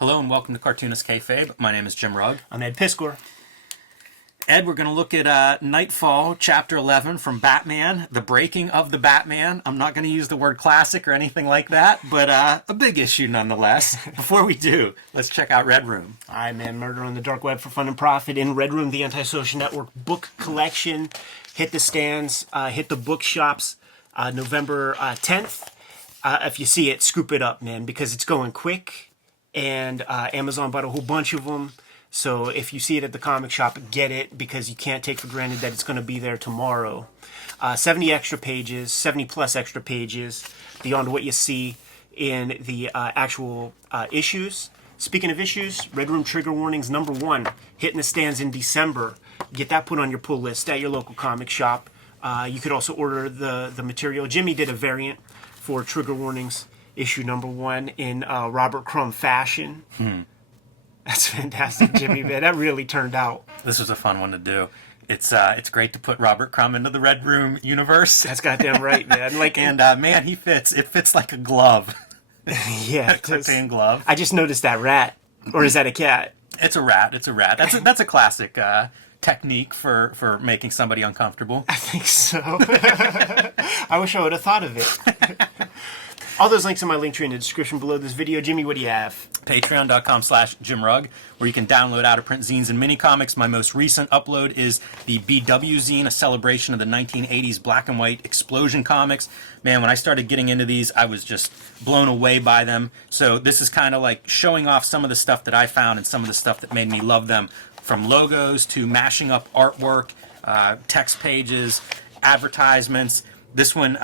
Hello and welcome to Cartoonist Kayfabe. My name is Jim Rugg. I'm Ed Piskor. Ed, we're going to look at Knightfall, Chapter 11 from Batman, The Breaking of the Batman. I'm not going to use the word classic or anything like that, but a big issue nonetheless. Before we do, let's check out Red Room. All right, man. Murder on the Dark Web for Fun and Profit in Red Room, the Antisocial Network book collection. Hit the stands, hit the bookshops November 10th. If you see it, scoop it up, man, because it's going quick. And Amazon bought a whole bunch of them. So if you see it at the comic shop, get it, because you can't take for granted that it's going to be there tomorrow. 70 extra pages, 70 plus extra pages beyond what you see in the actual issues. Speaking of issues, Red Room Trigger Warnings #1, hitting the stands in December. Get that put on your pull list at your local comic shop. You could also order the material. Jimmy did a variant for Trigger Warnings issue #1 in Robert Crumb fashion. That's fantastic, Jimmy, man. That really turned out. This was a fun one to do. It's great to put Robert Crumb into the Red Room universe. That's goddamn right, man. Man, he fits. It fits like a glove. Yeah, a clip-in glove. I just noticed that rat. Or is that a cat? It's a rat. It's a rat. That's a classic technique for making somebody uncomfortable. I think so. I wish I would have thought of it. All those links in my link tree in the description below this video. Jimmy, what do you have? Patreon.com/JimRugg, where you can download out-of-print zines and mini-comics. My most recent upload is the BW zine, a celebration of the 1980s black and white explosion comics. Man, when I started getting into these, I was just blown away by them. So this is kind of like showing off some of the stuff that I found and some of the stuff that made me love them, from logos to mashing up artwork, text pages, advertisements. This one,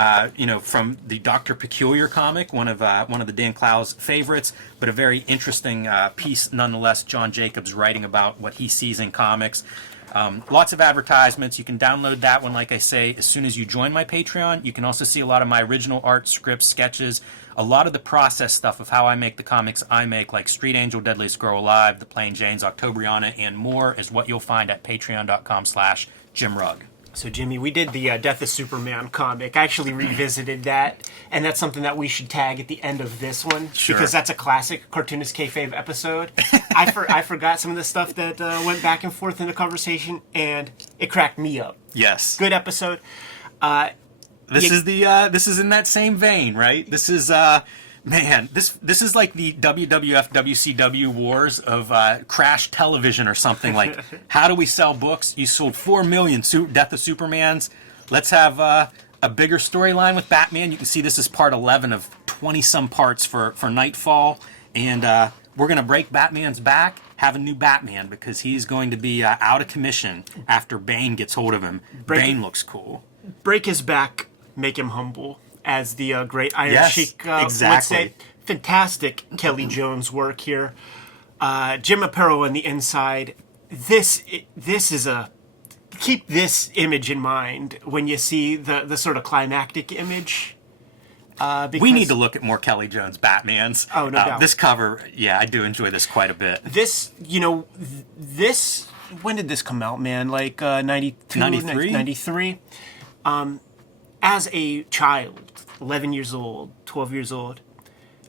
from the Dr. Peculiar comic, one of the Dan Klaus favorites, but a very interesting piece nonetheless. John Jacobs writing about what he sees in comics. Lots of advertisements. You can download that one, like I say, as soon as you join my Patreon. You can also see a lot of my original art, scripts, sketches, a lot of the process stuff of how I make the comics I make, like Street Angel, Deadliest Girl Alive, The Plain Janes, Octobriana, and more, is what you'll find at patreon.com/JimRugg. So, Jimmy, we did the Death of Superman comic. I actually revisited that, and that's something that we should tag at the end of this one. Sure. Because that's a classic Cartoonist Kayfabe episode. I forgot some of the stuff that went back and forth in the conversation, and it cracked me up. Yes. Good episode. This is in that same vein, right? This is this is like the WWF WCW wars of Crash Television or something. Like, how do we sell books? You sold 4 million Death of Supermans. Let's have a bigger storyline with Batman. You can see this is part 11 of 20-some parts for Knightfall, and we're gonna break Batman's back, have a new Batman, because he's going to be out of commission after Bane gets hold of him. Bane looks cool. Break his back, make him humble, as the great Iron Sheik exactly. would say. Fantastic Kelly Jones work here. Jim Aparo on the inside. This is a... Keep this image in mind when you see the sort of climactic image. We need to look at more Kelly Jones Batmans. Oh, no doubt. This cover, yeah, I do enjoy this quite a bit. This, when did this come out, man? Like 92? 93? 93. As a child, 11 years old, 12 years old,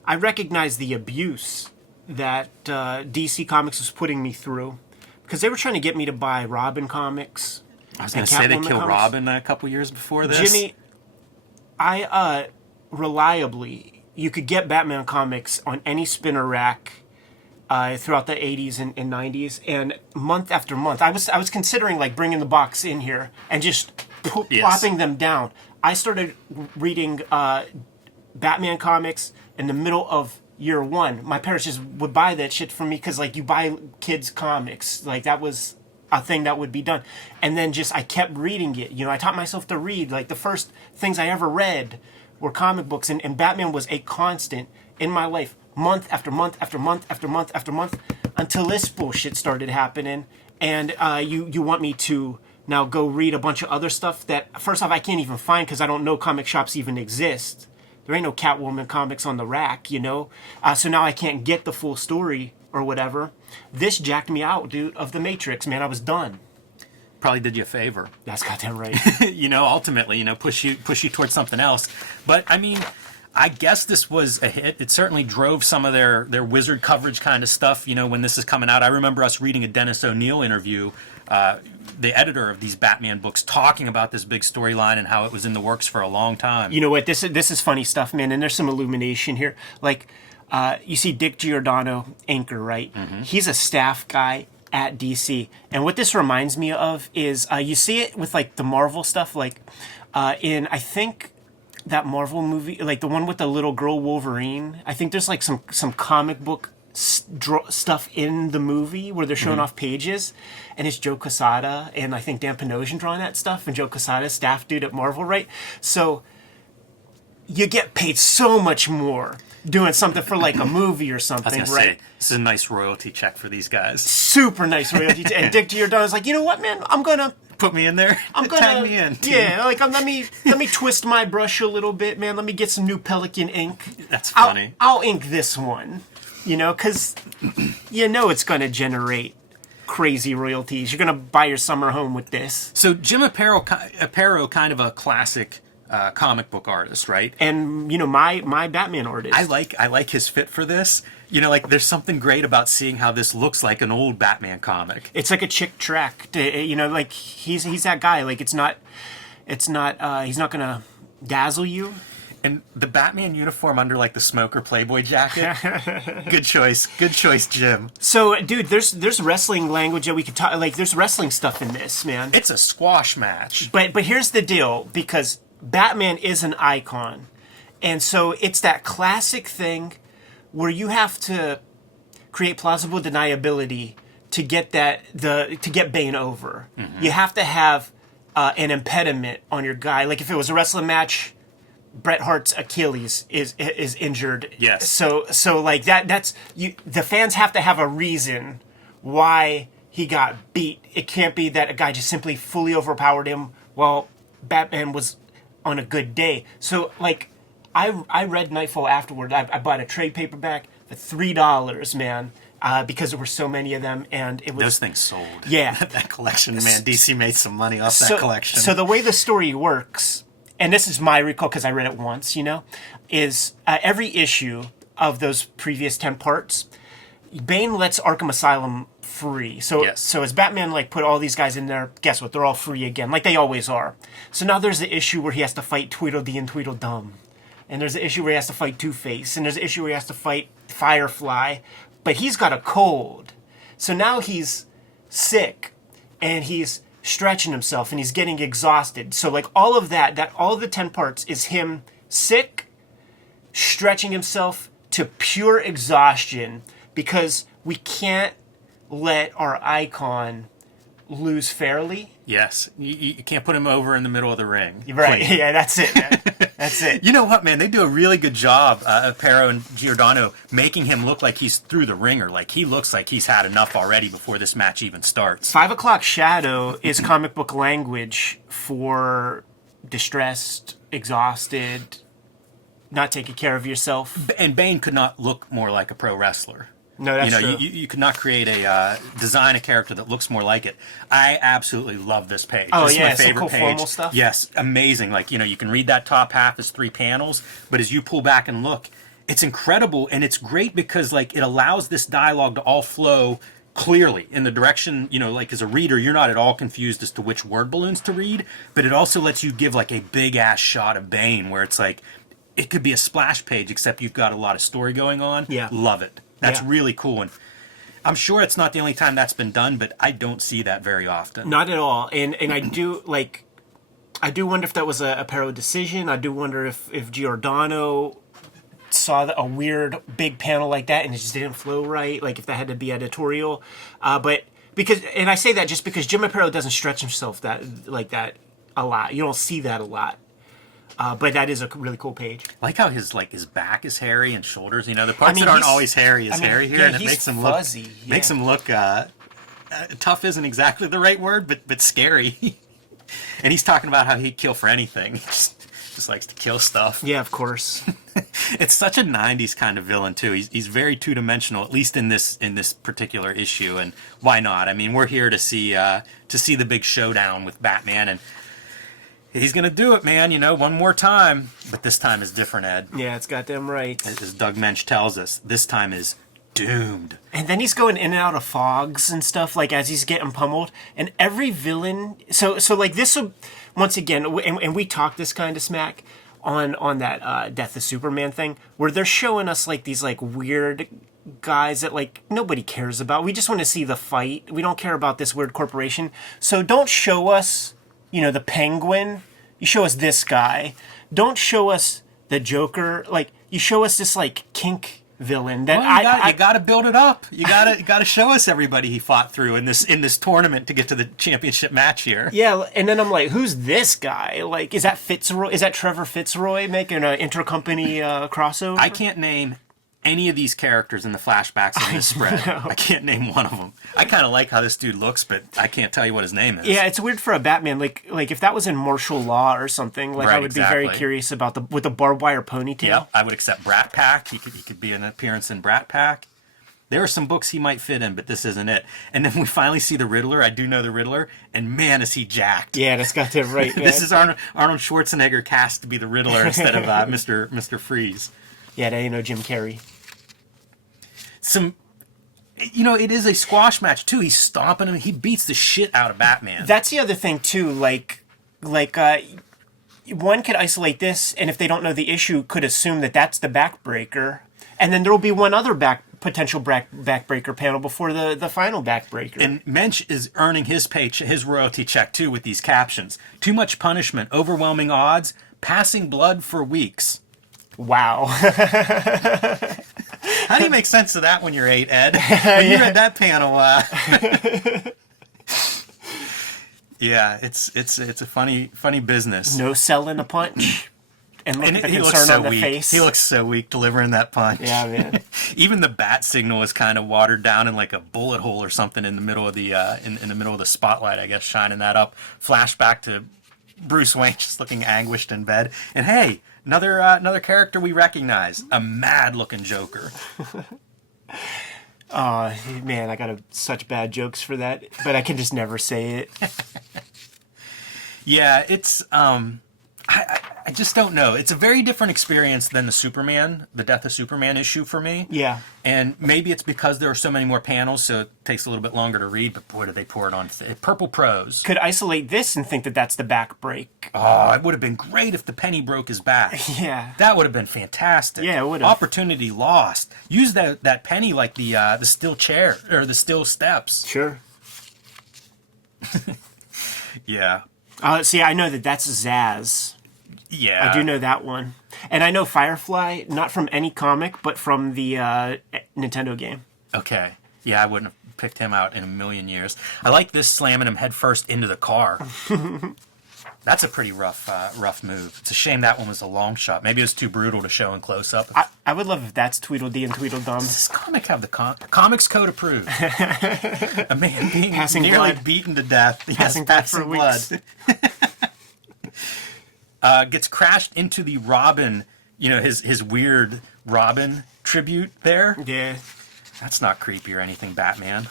I recognized the abuse that DC Comics was putting me through, because they were trying to get me to buy Robin comics. I was going to say they killed Robin a couple years before this. Jimmy, reliably, you could get Batman comics on any spinner rack throughout the 80s and 90s, and month after month, I was considering like bringing the box in here and just plopping them down. I started reading Batman comics in the middle of year one. My parents just would buy that shit for me because, like, you buy kids' comics. Like, that was a thing that would be done. And then I kept reading it. I taught myself to read. Like, the first things I ever read were comic books. And Batman was a constant in my life, month after month after month after month after month, until this bullshit started happening. And you want me to now go read a bunch of other stuff that, first off, I can't even find because I don't know comic shops even exist. There ain't no Catwoman comics on the rack, So now I can't get the full story or whatever. This jacked me out, dude, of The Matrix, man. I was done. Probably did you a favor. That's goddamn right. Ultimately, push you towards something else. But, I mean, I guess this was a hit. It certainly drove some of their wizard coverage kind of stuff, when this is coming out. I remember us reading a Dennis O'Neil interview, the editor of these Batman books, talking about this big storyline and how it was in the works for a long time. You know what? This is funny stuff, man, and there's some illumination here. Like, you see Dick Giordano, anchor, right? Mm-hmm. He's a staff guy at DC, and what this reminds me of is you see it with like the Marvel stuff, like in I think that Marvel movie, like the one with the little girl Wolverine. I think there's like some comic book stuff in the movie where they're showing off pages, and it's Joe Quesada and I think Dan Panosian drawing that stuff, and Joe Quesada, staff dude at Marvel, right? So you get paid so much more doing something for like a movie or something, I was gonna say, this is a nice royalty check for these guys. Super nice royalty. And Dick Giordano's like, you know what, man? I'm gonna put me in there. I'm gonna tag me in. Team. Yeah, like let me twist my brush a little bit, man. Let me get some new Pelican ink. That's funny. I'll ink this one, because it's gonna generate crazy royalties. You're gonna buy your summer home with this. So Jim Aparo, kind of a classic comic book artist, right? And my Batman artist. I like his fit for this. Like there's something great about seeing how this looks like an old Batman comic. It's like a chick tract. Like he's that guy. Like he's not gonna dazzle you. And the Batman uniform under like the smoker Playboy jacket. Good choice, Jim. So, dude, there's wrestling language that we could talk. Like, there's wrestling stuff in this, man. It's a squash match. But here's the deal, because Batman is an icon, and so it's that classic thing where you have to create plausible deniability to get to get Bane over. Mm-hmm. You have to have an impediment on your guy. Like if it was a wrestling match, Bret Hart's Achilles is injured. Yes. So like that's you. The fans have to have a reason why he got beat. It can't be that a guy just simply fully overpowered him while Batman was on a good day. So like, I read Knightfall afterward. I bought a trade paperback for $3, man. Because there were so many of them, and it was those things sold. Yeah, that collection, man. DC made some money off that collection. So the way the story works, and this is my recall because I read it once, is every issue of those previous 10 parts, Bane lets Arkham Asylum free. So yes. So as Batman put all these guys in there, guess what? They're all free again, like they always are. So now there's the issue where he has to fight Tweedledee and Tweedledum, and there's the issue where he has to fight Two-Face, and there's the issue where he has to fight Firefly. But he's got a cold. So now he's sick and he's stretching himself and he's getting exhausted. So all of all of the 10 parts is him sick, stretching himself to pure exhaustion, because we can't let our icon lose fairly. Yes. You can't put him over in the middle of the ring. Right. Please. Yeah, that's it, man. That's it. You know what, man? They do a really good job, Aparo and Giordano, making him look like he's through the ringer. Like, he looks like he's had enough already before this match even starts. 5 o'clock shadow is comic book language for distressed, exhausted, not taking care of yourself. And Bane could not look more like a pro wrestler. No, that's true. You could not create design a character that looks more like it. I absolutely love this page. Oh, this yeah, is my favorite some cool page. formal stuff. Yes, amazing. You can read that top half as 3 panels, but as you pull back and look, it's incredible, and it's great because it allows this dialogue to all flow clearly in the direction, as a reader, you're not at all confused as to which word balloons to read, but it also lets you give a big ass shot of Bane where it's it could be a splash page except you've got a lot of story going on. Yeah. Love it. That's really cool, and I'm sure it's not the only time that's been done, but I don't see that very often. Not at all, and I do I do wonder if that was a Aparo decision. I do wonder if Giordano saw a weird big panel like that and it just didn't flow right, if that had to be editorial. But I say that just because Jim Aparo doesn't stretch himself that a lot. You don't see that a lot. But that is a really cool page. I like how his back is hairy and shoulders. The parts that aren't always hairy is hairy here, and it makes him fuzzy, look makes him look tough. Isn't exactly the right word, but scary. And he's talking about how he'd kill for anything. He just likes to kill stuff. Yeah, of course. It's such a '90s kind of villain too. He's very 2-dimensional, at least in this particular issue. And why not? I mean, we're here to see the big showdown with Batman, and he's going to do it, man, one more time. But this time is different, Ed. Yeah, it's goddamn right. As Doug Mensch tells us, this time is doomed. And then he's going in and out of fogs and stuff, like, as he's getting pummeled. And every villain... So like, this will... Once again, and we talked this kind of smack on that Death of Superman thing, where they're showing us, like, these, like, weird guys that, like, nobody cares about. We just want to see the fight. We don't care about this weird corporation. So don't show us, you know, the Penguin. You show us this guy. Don't show us the Joker. Like, you show us this, like, kink villain that you got to build it up. You got to show us everybody he fought through in this tournament to get to the championship match here. Yeah, and then I'm like, who's this guy? Like, is that Fitzroy? Is that Trevor Fitzroy making an intercompany crossover? I can't name any of these characters in the flashbacks in the spread. No. I can't name one of them. I kind of like how this dude looks, but I can't tell you what his name is. Yeah, it's weird for a Batman. Like if that was in martial law or something, like, Right, I would be very exactly. curious about with the barbed wire ponytail. Yeah, I would accept Brat Pack. He could be an appearance in Brat Pack. There are some books he might fit in, but this isn't it. And then we finally see the Riddler. I do know the Riddler, and man, is he jacked. Yeah, that's got to right. This is Arnold Schwarzenegger cast to be the Riddler instead of Mr. Freeze. Yeah, that ain't no Jim Carrey. It is a squash match too. He's stomping him. He beats the shit out of Batman. That's the other thing too. Like, one could isolate this, and if they don't know the issue, could assume that that's the backbreaker, and then there will be one other potential backbreaker panel before the final backbreaker. And Mensch is earning his royalty check too with these captions. Too much punishment, overwhelming odds, passing blood for weeks. Wow. How do you make sense of that when you're 8, Ed? When you read that panel, yeah, it's a funny business. No selling a punch. And look at the he looks concern so on the weak. face. He looks so weak delivering that punch. Yeah, man. Even the bat signal is kind of watered down in like a bullet hole or something in the middle of the in the middle of the spotlight, I guess, shining that up. Flashback to Bruce Wayne just looking anguished in bed. And hey, another character we recognize, a mad-looking Joker. Oh, man, I got such bad jokes for that, but I can just never say it. Yeah, it's I just don't know. It's a very different experience than the Death of Superman issue for me. Yeah. And maybe it's because there are so many more panels, so it takes a little bit longer to read, but boy, did they pour it on purple prose. Could isolate this and think that that's the back break. Oh, it would have been great if the penny broke his back. Yeah. That would have been fantastic. Yeah, it would have. Opportunity lost. Use that penny like the steel chair, or the steel steps. Sure. Yeah. See, I know that's Zaz. Yeah. I do know that one. And I know Firefly, not from any comic, but from the Nintendo game. Okay. Yeah, I wouldn't have picked him out in a million years. I like this slamming him headfirst into the car. That's a pretty rough move. It's a shame that one was a long shot. Maybe it was too brutal to show in close up. I would love if that's Tweedledee and Tweedledum. Does this comic have the comics code approved? A man being Passing nearly blood. beaten to death. Passing blood for weeks. Gets crashed into the Robin, his weird Robin tribute there. Yeah. That's not creepy or anything, Batman.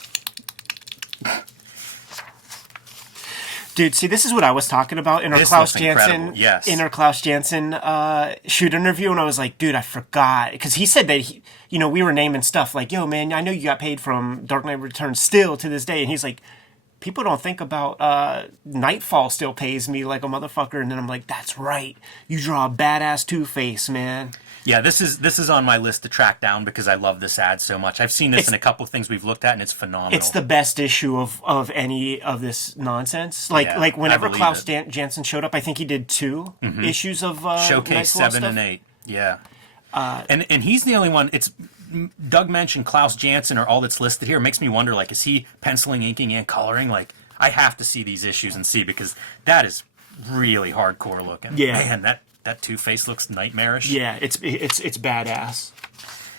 Dude, see, this is what I was talking about in our This Klaus looks incredible, Janson, yes. in our Klaus Janson shoot interview, and I was like, dude, I forgot, because he said that we were naming stuff like, yo, man, I know you got paid from Dark Knight Returns still to this day, and he's like, people don't think about Knightfall still pays me like a motherfucker, and then I'm like, that's right, you draw a badass Two-Face, man. Yeah, this is on my list to track down because I love this ad so much. I've seen this in a couple of things we've looked at, and it's phenomenal. It's the best issue of any of this nonsense. Yeah, Like whenever I believe Klaus it. Janson showed up, I think he did 2 issues of Showcase Knightfall 7 stuff. and 8. Yeah. And he's the only one. It's Doug Mensch and Klaus Janson are all that's listed here. It makes me wonder, like, is he penciling, inking, and coloring? Like, I have to see these issues and see, because that is really hardcore looking. Yeah. Man, that Two-Face looks nightmarish. Yeah, it's badass.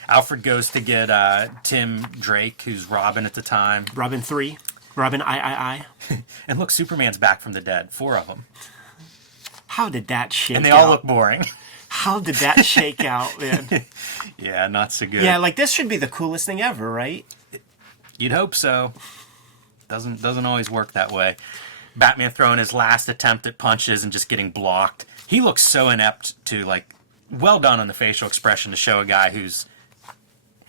Alfred goes to get Tim Drake, who's Robin at the time. Robin 3. Robin I. And look, Superman's back from the dead. 4 of them. How did that shake out? And they all look boring. How did that shake out, man? Yeah, not so good. Yeah, like, this should be the coolest thing ever, right? You'd hope so. Doesn't always work that way. Batman throwing his last attempt at punches and just getting blocked. He looks so inept to, like, well done on the facial expression to show a guy who's,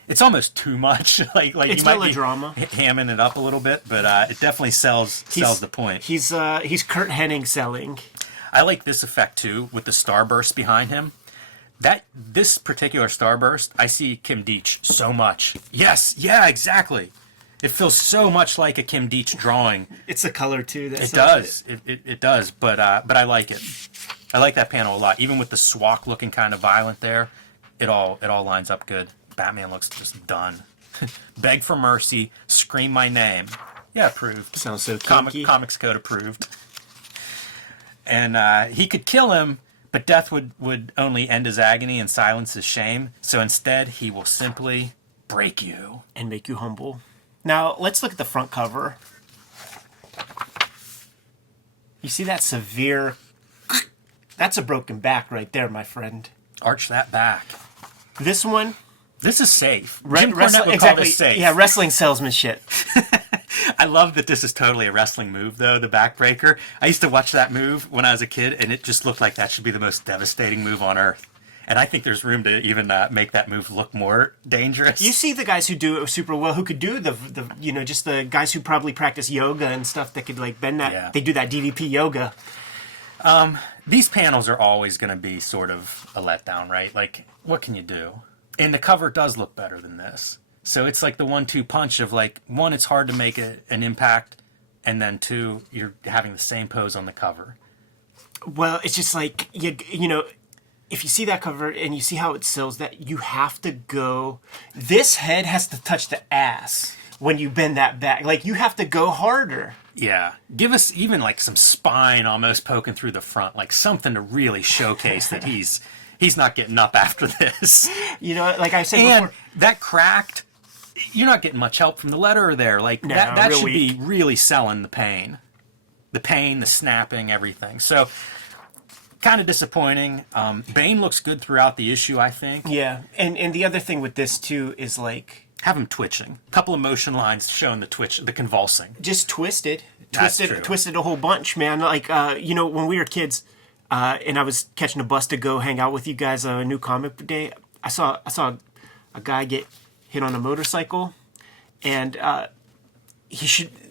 it's almost too much. like It's you might be melodrama. hamming it up a little bit, but it definitely sells the point. He's Kurt Hennig selling. I like this effect too with the starburst behind him. This particular starburst, I see Kim Deitch so much. Yes, yeah, exactly. It feels so much like a Kim Deitch drawing. It's the color too. It does. It does. But I like it. I like that panel a lot. Even with the swak looking kind of violent there, it all lines up good. Batman looks just done. Beg for mercy. Scream my name. Yeah, approved. Sounds so kinky. Comics Code approved. And he could kill him, but death would only end his agony and silence his shame. So instead, he will simply break you. And make you humble. Now, let's look at the front cover. You see that severe... That's a broken back right there, my friend. Arch that back. This one... This is safe. Jim Cornette would call this safe. Yeah, wrestling salesmanship. I love that this is totally a wrestling move, though, the backbreaker. I used to watch that move when I was a kid, and it just looked like that should be the most devastating move on Earth. And I think there's room to even make that move look more dangerous. You see the guys who do it super well, who could do the just the guys who probably practice yoga and stuff that could like bend that. Yeah. They do that DVP yoga. These panels are always going to be sort of a letdown, right? Like, what can you do? And the cover does look better than this. So it's like the 1-2 punch of, like, one, it's hard to make an impact, and then two, you're having the same pose on the cover. Well, it's just like, you know, if you see that cover and you see how it sells, that you have to go... This head has to touch the ass when you bend that back. Like, you have to go harder. Yeah. Give us even, like, some spine almost poking through the front, like something to really showcase that he's not getting up after this. You know, like I said and before... that cracked... You're not getting much help from the letterer there. Like, No, that should weak. be really selling the pain. The pain, the snapping, everything. So, kind of disappointing. Bane looks good throughout the issue, I think. Yeah, and the other thing with this, too, is like... Have him twitching. A couple of motion lines showing the twitch, the convulsing. Just twisted. That's true. Twisted a whole bunch, man. Like, you know, when we were kids, and I was catching a bus to go hang out with you guys on a new comic book day, I saw a guy get hit on a motorcycle, and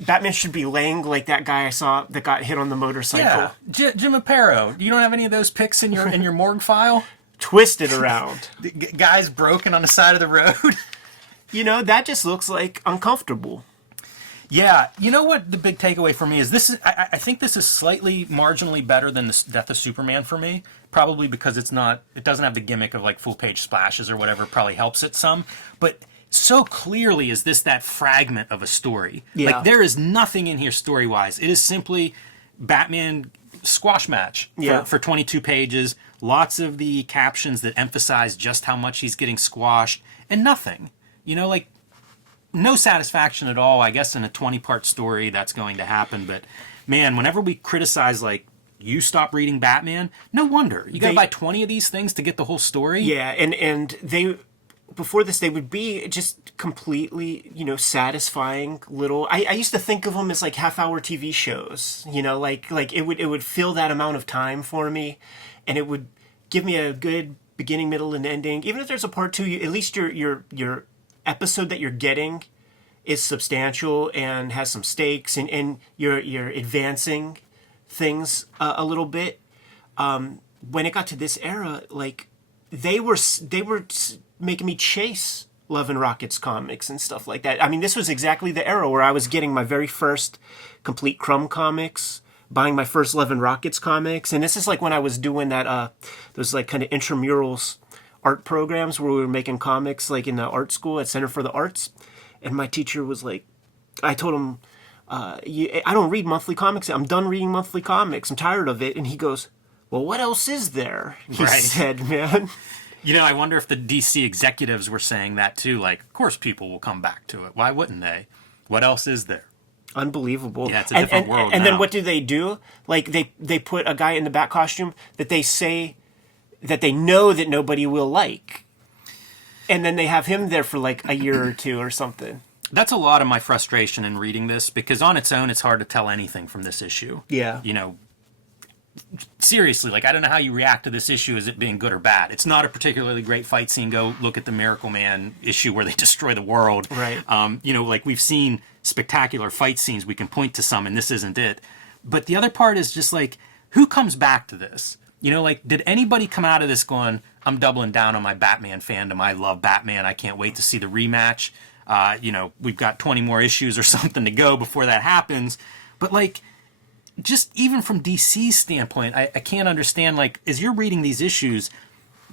Batman should be laying like that guy I saw that got hit on the motorcycle. Yeah, Jim Aparo. You don't have any of those pics in your morgue file? Twisted around. The guy's broken on the side of the road. You know, that just looks like uncomfortable. Yeah, you know what the big takeaway for me is? This is I think this is slightly marginally better than the Death of Superman for me. Probably because it doesn't have the gimmick of like full page splashes or whatever. Probably helps it some, but so clearly is this that fragment of a story. Yeah. Like there is nothing in here story wise. It is simply Batman squash match for 22 pages. Lots of the captions that emphasize just how much he's getting squashed and nothing. You know, like. No satisfaction at all, I guess, in a 20-part story that's going to happen. But, man, whenever we criticize, like, you stop reading Batman, no wonder. You got to buy 20 of these things to get the whole story? Yeah, and they... Before this, they would be just completely, you know, satisfying little... I used to think of them as, like, half-hour TV shows. You know, like it would fill that amount of time for me, and it would give me a good beginning, middle, and ending. Even if there's a part two, at least your episode that you're getting is substantial and has some stakes, and you're advancing things a little bit. When it got to this era, like they were making me chase Love and Rockets comics and stuff like that. I mean, this was exactly the era where I was getting my very first complete Crumb comics, buying my first Love and Rockets comics, and this is like when I was doing that those like kind of intramurals art programs where we were making comics like in the art school at Center for the Arts. And my teacher was like, I told him, I don't read monthly comics. I'm done reading monthly comics. I'm tired of it. And he goes, well, what else is there? He said, man. You know, I wonder if the DC executives were saying that too. Like, of course people will come back to it. Why wouldn't they? What else is there? Unbelievable. Yeah, it's a different world And now. then what do? Like they put a guy in the bat costume that they say that they know that nobody will like. And then they have him there for like a year or two or something. That's a lot of my frustration in reading this, because on its own, it's hard to tell anything from this issue. Yeah. You know, seriously, like, I don't know how you react to this issue as it being good or bad. It's not a particularly great fight scene. Go look at the Miracle Man issue where they destroy the world. Right. You know, like, we've seen spectacular fight scenes. We can point to some, and this isn't it. But the other part is just like, who comes back to this? You know, like, did anybody come out of this going, I'm doubling down on my Batman fandom. I love Batman. I can't wait to see the rematch. You know, we've got 20 more issues or something to go before that happens. But, like, just even from DC's standpoint, I can't understand, like, as you're reading these issues,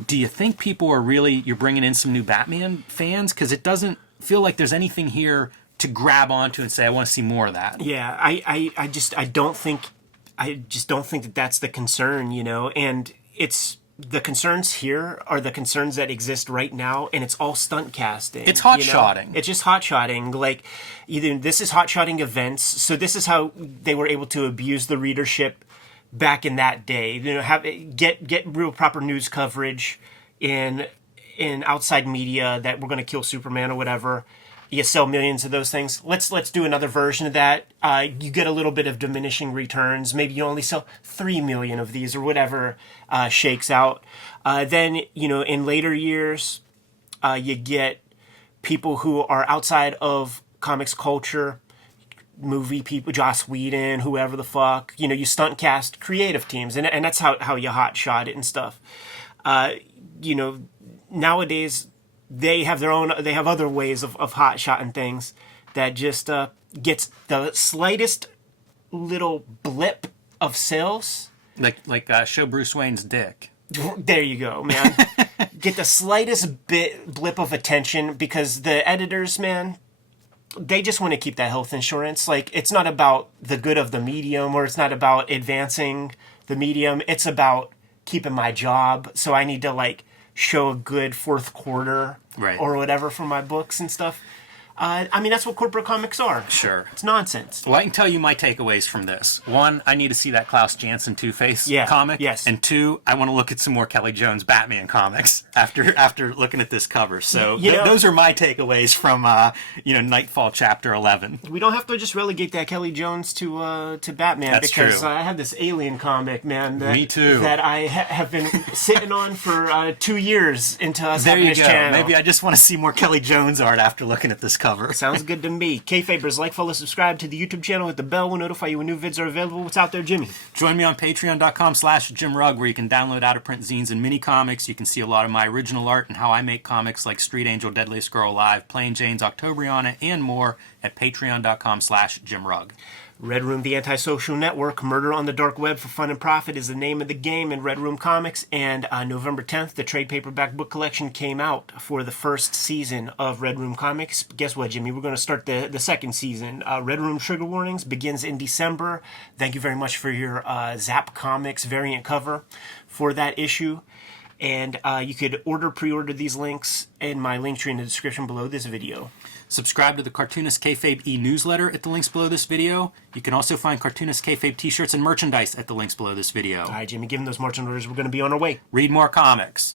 do you think people are really, you're bringing in some new Batman fans? Because it doesn't feel like there's anything here to grab onto and say, I want to see more of that. Yeah, I just don't think that that's the concern, you know, and it's the concerns here are the concerns that exist right now, and it's all stunt casting. It's hot-shotting. It's just hot-shotting. Like, either this is hot-shotting events, so this is how they were able to abuse the readership back in that day. You know, get real proper news coverage in outside media that we're going to kill Superman or whatever. You sell millions of those things. Let's do another version of that. You get a little bit of diminishing returns. Maybe you only sell 3 million of these or whatever shakes out. Then, you know, in later years, you get people who are outside of comics culture, movie people, Joss Whedon, whoever the fuck. You know, you stunt cast creative teams, and that's how you hot shot it and stuff. You know, nowadays, they have other ways of hot shotting things that just gets the slightest little blip of sales. Like show Bruce Wayne's dick. There you go, man. Get the slightest blip of attention because the editors, man, they just want to keep that health insurance. Like, it's not about the good of the medium, or it's not about advancing the medium. It's about keeping my job. So I need to, like, show a good fourth quarter, right, or whatever for my books and stuff. I mean, that's what corporate comics are. Sure. It's nonsense. Well, I can tell you my takeaways from this. One, I need to see that Klaus Janson Two-Face comic. Yes. And two, I want to look at some more Kelly Jones Batman comics after looking at this cover. So those are my takeaways from Knightfall Chapter 11. We don't have to just relegate that Kelly Jones to Batman. That's because true. I have this Alien comic, man. Me too. That I have been sitting on for 2 years into us having this channel. Maybe I just want to see more Kelly Jones art after looking at this cover. Sounds good to me. Kayfabers, like, follow, subscribe to the YouTube channel. Hit the bell. We'll notify you when new vids are available. What's out there, Jimmy? Join me on patreon.com/JimRugg, where you can download out-of-print zines and mini comics. You can see a lot of my original art and how I make comics like Street Angel, Deadliest Girl Alive, Plain Jane's Octobriana, and more at patreon.com/JimRugg. Red Room, the antisocial network. Murder on the dark web for fun and profit is the name of the game in Red Room Comics. And November 10th, the trade paperback book collection came out for the first season of Red Room Comics. Guess what, Jimmy? We're going to start the second season. Red Room Trigger Warnings begins in December. Thank you very much for your Zap Comics variant cover for that issue. And you could pre-order these links in my link tree in the description below this video. Subscribe to the Cartoonist Kayfabe e-newsletter at the links below this video. You can also find Cartoonist Kayfabe t-shirts and merchandise at the links below this video. All right, Jimmy, given those marching orders, we're going to be on our way. Read more comics.